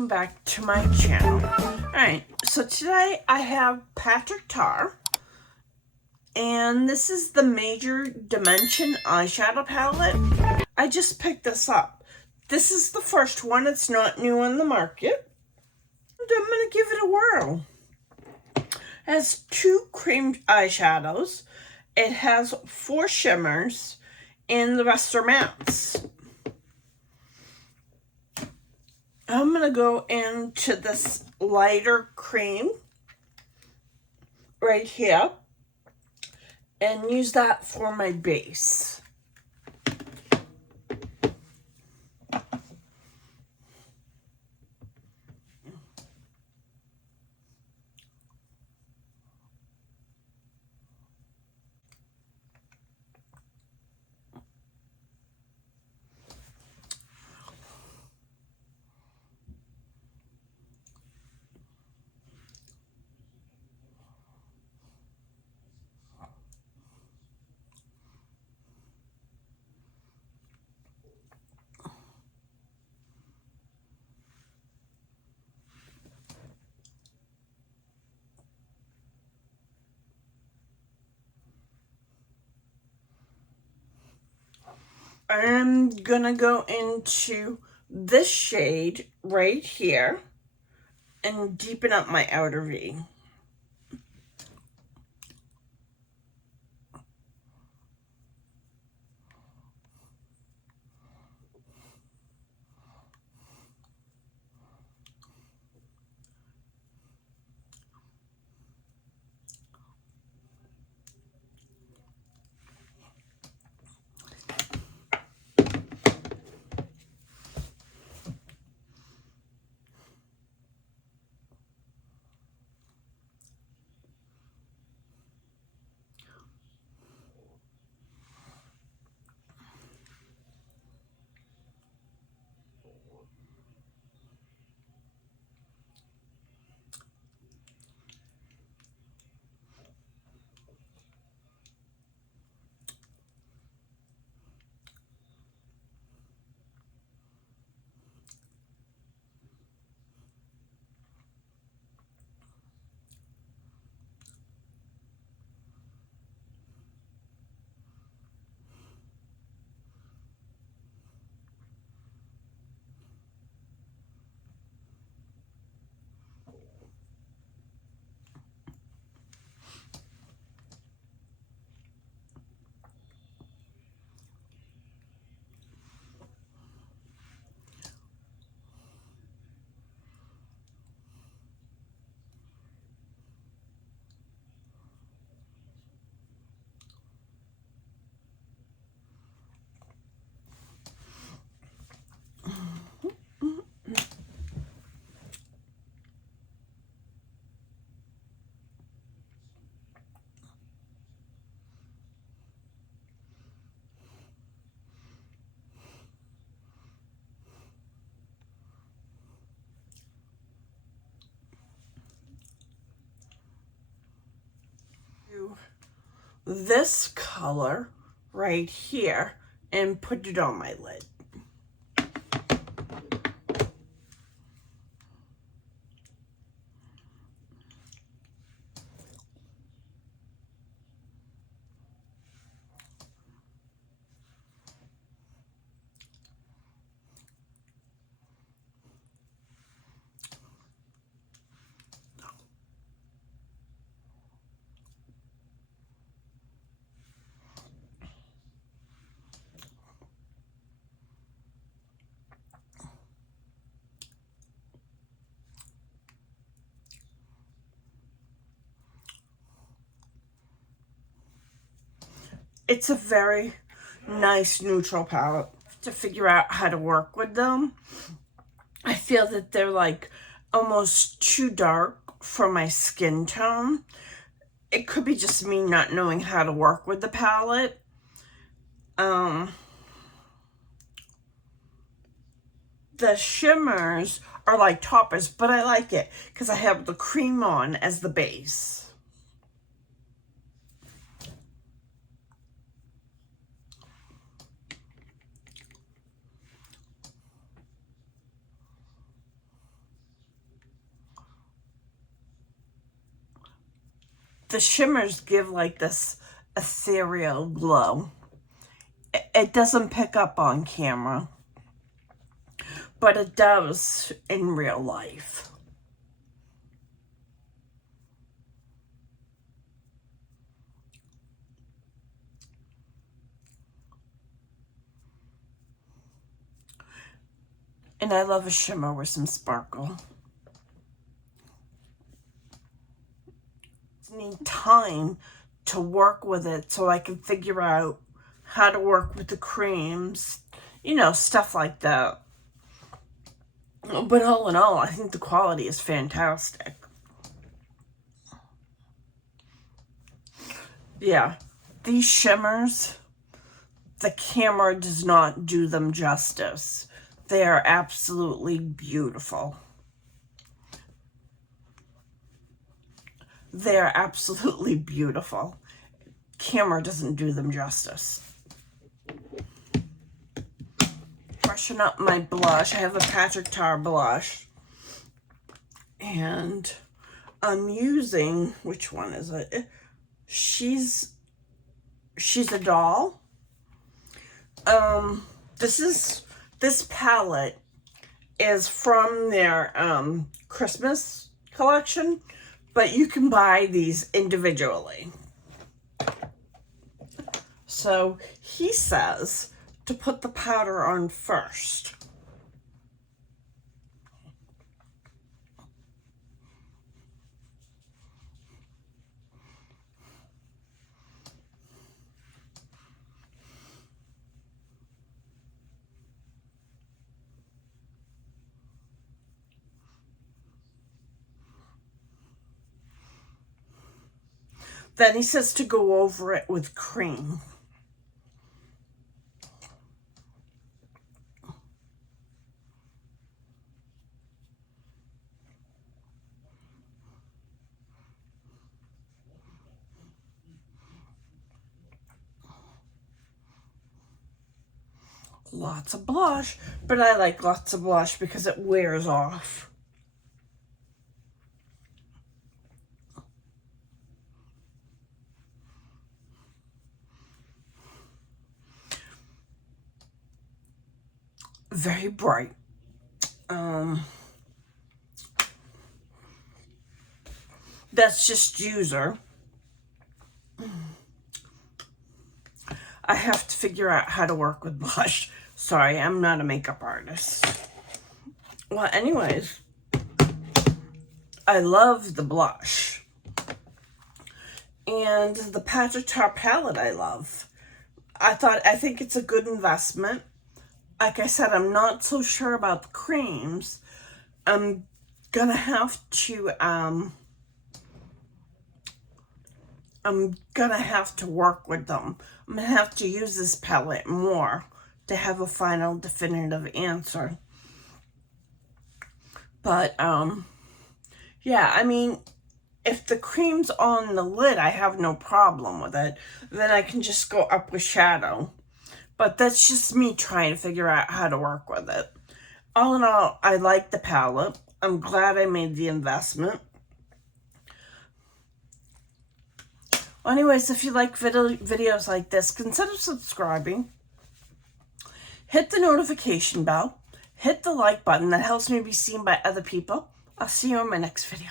welcome back to my channel. Alright, so today I have Patrick Tar, and this is the Major Dimension eyeshadow palette. I just picked this up. This is the first one, it's not new on the market, and I'm going to give it a whirl. It has 2 cream eyeshadows, it has 4 shimmers, and the rest are mattes. I'm going to go into this lighter cream right here and use that for my base. I'm gonna go into this shade right here and deepen up my outer V. This color right here and put it on my lid. It's a very nice neutral palette. To figure out how to work with them, I feel that they're like almost too dark for my skin tone. It could be just me not knowing how to work with the palette. The shimmers are like toppers, but I like it because I have the cream on as the base. the shimmers give like this ethereal glow. It doesn't pick up on camera, but it does in real life. And I love a shimmer with some sparkle. I need time to work with it so I can figure out how to work with the creams, you know, stuff like that. But all in all, I think the quality is fantastic. Yeah, these shimmers, the camera does not do them justice. They are absolutely beautiful. They are absolutely beautiful. Camera doesn't do them justice. Brushing up my blush. I have a Patrick Tar blush. And I'm using, which one is it? She's a doll. This palette is from their Christmas collection, but you can buy these individually. So he says to put the powder on first. Then he says to go over it with cream. Lots of blush, but I like lots of blush because it wears off. Very bright. That's just user. I have to figure out how to work with blush. Sorry, I'm not a makeup artist. Well, anyways, I love the blush. And the Patrick Tar palette I love. I think it's a good investment. Like I said, I'm not so sure about the creams. I'm gonna have to work with them. I'm gonna have to use this palette more to have a final definitive answer. But yeah, I mean, if the cream's on the lid, I have no problem with it. Then I can just go up with shadow. But that's just me trying to figure out how to work with it. All in all, I like the palette. I'm glad I made the investment. Well, anyways, if you like videos like this, consider subscribing. Hit the notification bell. Hit the like button. That helps me be seen by other people. I'll see you in my next video.